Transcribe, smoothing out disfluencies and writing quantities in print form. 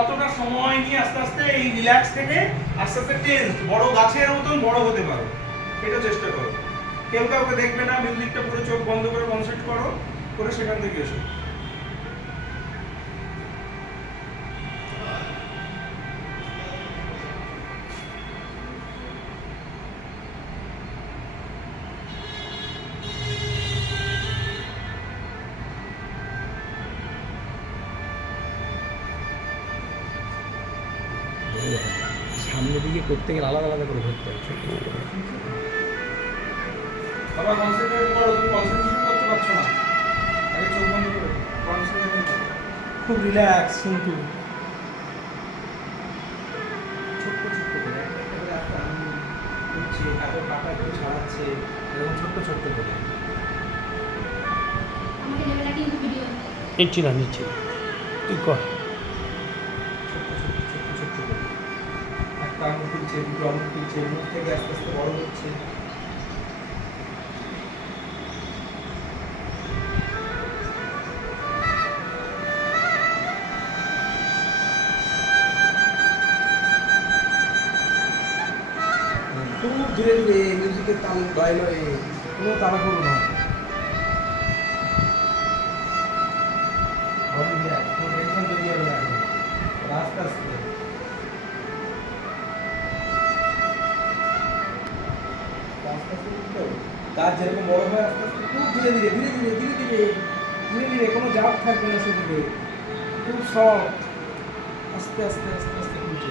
কতটা সময় নিয়ে আস্তে আস্তে এই রিল্যাক্স থেকে আস্তে আস্তে টেন্স বড় গাছের মতন বড় হতে পারো, এটা চেষ্টা করো। কেউ কাউকে দেখবে না, মিউজিকটা পুরো চোখ বন্ধ করে কনসেন্ট্রেট করো, করে সেখান থেকে এসো। সামনে দিকে করতে গেলে আলাদা আলাদা করে ধরতে হবে। বাবা কনসেন্ট্রেট করো, তুমি কনসেন্ট্রেশন করতে পারছো না, আগে চোখ বন্ধ করো, কনসেন্ট্রেশন করো। খুব রিল্যাক্স কিন্তু ছোট্ট ছোট্ট করে একটা একটা করে একটা আঙুল ঘুরছে, তারপর পাটা একটু ছাড়াচ্ছে, এরকম ছোট্ট ছোট্ট করে। আমাকে দেবে না কিন্তু ভিডিও। নিচ্ছি না, নিচ্ছি না, তুই কর। ছোট্ট ছোট্ট ছোট্ট ছোট্ট করে একটা আঙুল খুলছে, দুটো আঙুল খুলছে, মুখ থেকে আস্তে আস্তে বড় হচ্ছে। খুব ধীরে ধীরে মিউজিকের তাল লয়ে লয়ে, কোনো তাড়া করো না। কোনো টেনশন তৈরি হবে না এখন, আস্তে আস্তে আস্তে আস্তে বুঝতে হবে। কাজ যেরকম বড় হয় আস্তে আস্তে খুব ধীরে ধীরে ধীরে ধীরে ধীরে ধীরে ধীরে ধীরে, কোনো চাপ থাকবে না শরীরে, খুব সফট, আস্তে আস্তে আস্তে আস্তে খুলছে।